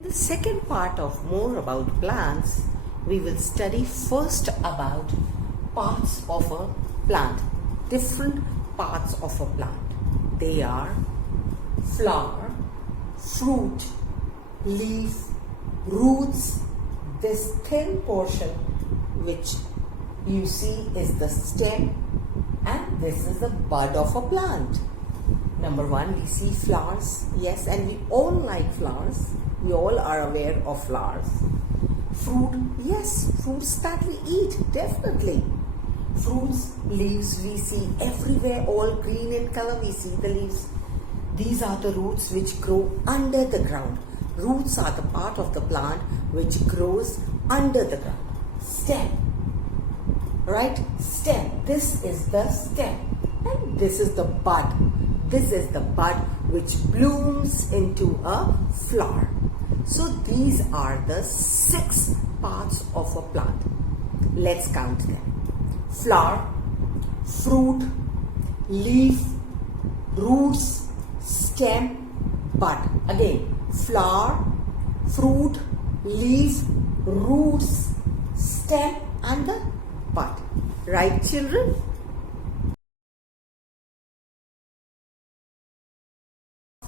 The second part of More About Plants, we will study first about parts of a plant, different parts of a plant. They are flower, fruit, leaf, roots. This thin portion which you see is the stem, and this is the bud of a plant. Number one, we see flowers. Yes, and we all like flowers. We all are aware of flowers. Fruit, yes, fruits that we eat, definitely. Fruits, leaves, we see everywhere, all green in color, we see the leaves. These are the roots which grow under the ground. Roots are the part of the plant which grows under the ground. Stem, right? Stem, this is the stem, and this is the bud. This is the bud which blooms into a flower. So these are the 6 parts of a plant. Let's count them. Flower, fruit, leaf, roots, stem, bud. Again, flower, fruit, leaf, roots, stem, and the bud. Right, children?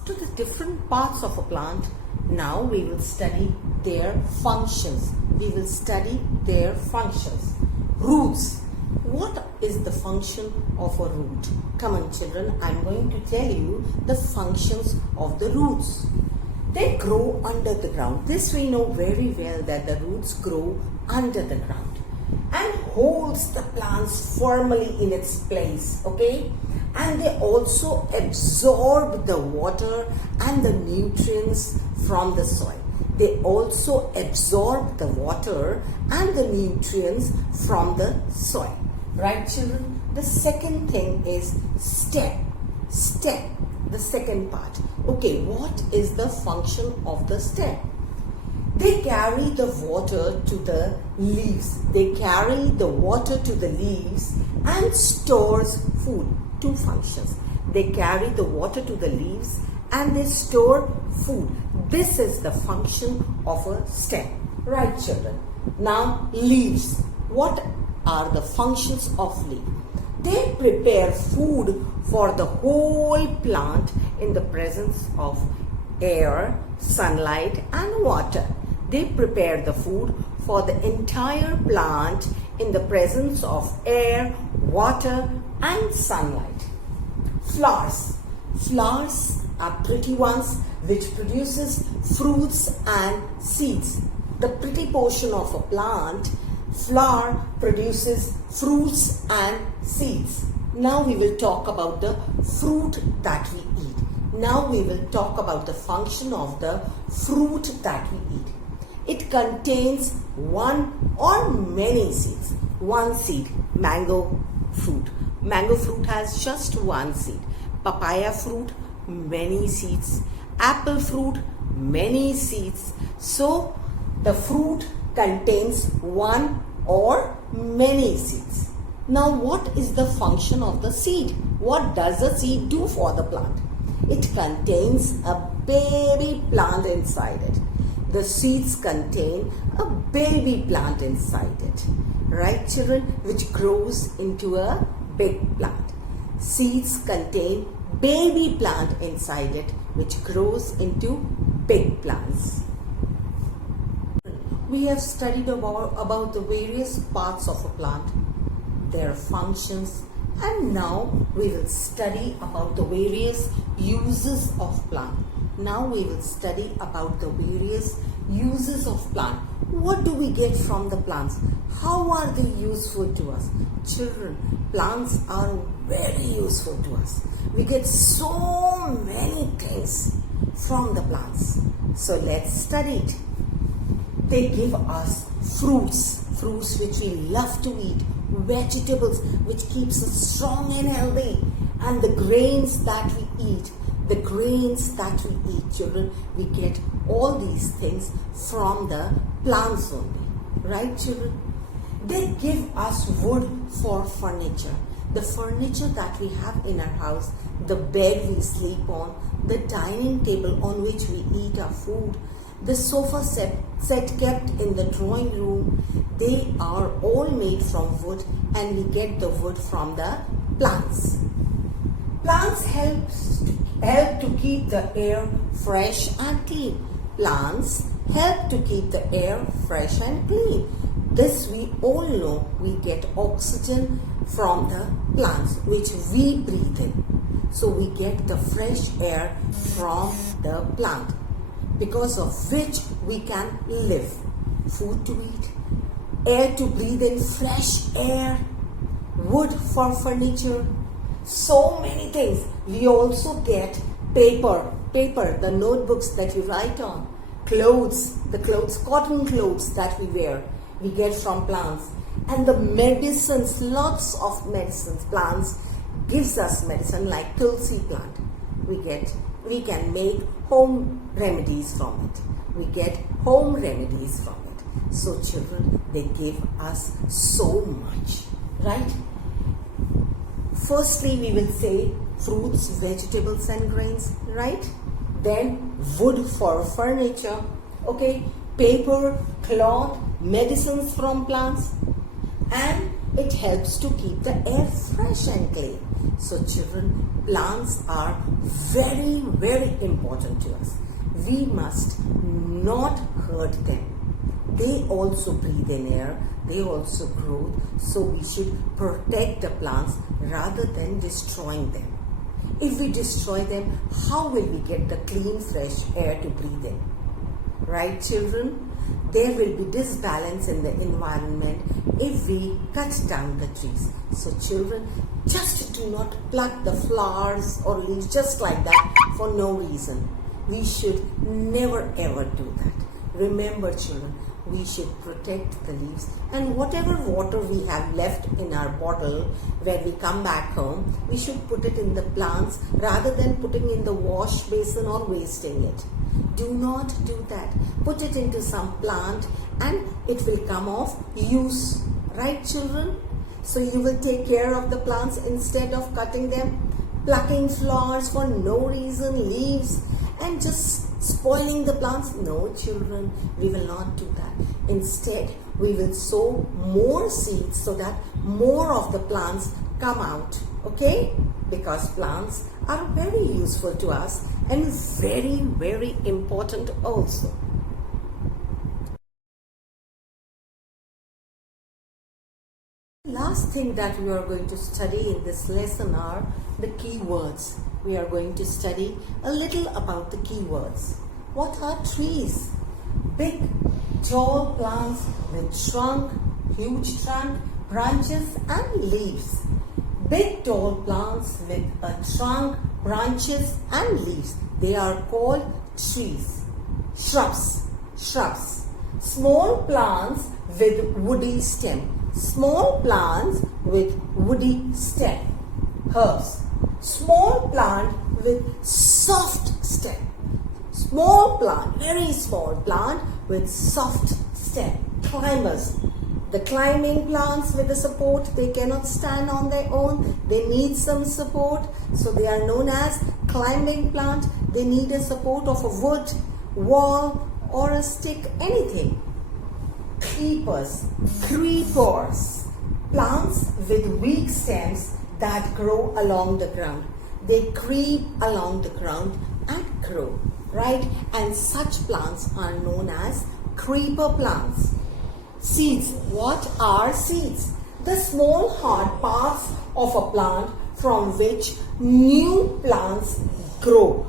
To the different parts of a plant, now we will study their functions. We will study their functions. Roots. What is the function of a root? Come on, children, I'm going to tell you the functions of the roots. They grow under the ground. This we know very well, that the roots grow under the ground and holds the plants firmly in its place, okay? And they also absorb the water and the nutrients from the soil. They also absorb the water and the nutrients from the soil. Right, children? The second thing is stem. Stem, the second part. Okay, what is the function of the stem? They carry the water to the leaves. They carry the water to the leaves and stores food. 2 functions. They carry the water to the leaves and they store food. This is the function of a stem. Right, children? Now, leaves. What are the functions of leaf? They prepare food for the whole plant in the presence of air, sunlight, and water. They prepare the food for the entire plant in the presence of air, water, and sunlight. Flowers. Flowers are pretty ones which produces fruits and seeds. The pretty portion of a plant, flower, produces fruits and seeds. Now we will talk about the fruit that we eat. Now we will talk about the function of the fruit that we eat. It contains one or many seeds. One seed, mango fruit. Mango fruit has just 1 seed. Papaya fruit, many seeds. Apple fruit, many seeds. So, the fruit contains 1 or many seeds. Now, what is the function of the seed? What does the seed do for the plant? It contains a baby plant inside it. The seeds contain a baby plant inside it. Right, children? Which grows into a big plant. Seeds contain baby plant inside it, which grows into big plants. We have studied about the various parts of a plant, their functions, and now we will study about the various uses of plant. Now we will study about the various uses of plant. What do we get from the plants? How are they useful to us? Children, plants are very useful to us. We get so many things from the plants. So let's study it. They give us fruits which we love to eat, vegetables which keeps us strong and healthy, and the grains that we eat. The grains that we eat, children, we get all these things from the plants only. Right, children? They give us wood for furniture. The furniture that we have in our house, the bed we sleep on, the dining table on which we eat our food, the sofa set kept in the drawing room, they are all made from wood, and we get the wood from the plants. Plants help to keep the air fresh and clean. Plants help to keep the air fresh and clean. This we all know. We get oxygen from the plants which we breathe in. So we get the fresh air from the plant, because of which we can live. Food to eat, air to breathe in, fresh air, wood for furniture, so many things. We also get paper, the notebooks that you write on, clothes, cotton clothes that we wear, we get from plants. And the medicines, lots of medicines, plants gives us medicine, like tulsi plant. We can make home remedies from it. We get home remedies from it. So children, they give us so much, right? Firstly, we will say fruits, vegetables and grains, right? Then wood for furniture, okay? Paper, cloth, medicines from plants, and it helps to keep the air fresh and clean. So children, plants are very, very important to us. We must not hurt them. They also breathe in air, they also grow, so we should protect the plants rather than destroying them. If we destroy them, how will we get the clean, fresh air to breathe in? Right, children? There will be disbalance in the environment if we cut down the trees. So children, just do not pluck the flowers or leaves just like that for no reason. We should never ever do that. Remember children, we should protect the leaves, and whatever water we have left in our bottle when we come back home, we should put it in the plants rather than putting in the wash basin or wasting it. Do not do that. Put it into some plant and it will come off use. Right children? So you will take care of the plants instead of cutting them, plucking flowers for no reason, leaves, and just spoiling the plants. No children, we will not do that. Instead, we will sow more seeds so that more of the plants come out. Okay? Because plants are very useful to us and very, very important also. Last thing that we are going to study in this lesson are the keywords. We are going to study a little about the keywords. What are trees? Big, tall plants with trunk, huge trunk, branches and leaves. Big, tall plants with a trunk, branches and leaves. They are called trees. Shrubs. Small plants with woody stem. Small plants with woody stem. Herbs. Small plant with soft stem. Small plant, very small plant with soft stem. Climbers. The climbing plants with the support, they cannot stand on their own. They need some support. So they are known as climbing plant. They need a support of a wood, wall or a stick, anything. Creepers. Plants with weak stems that grow along the ground. They creep along the ground and grow, right? And such plants are known as creeper plants. Seeds. What are seeds? The small hard parts of a plant from which new plants grow.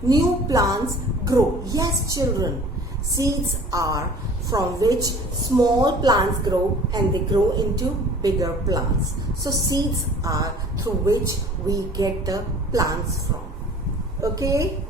New plants grow. Yes, children. Seeds are from which small plants grow and they grow into bigger plants. So seeds are through which we get the plants from. Okay?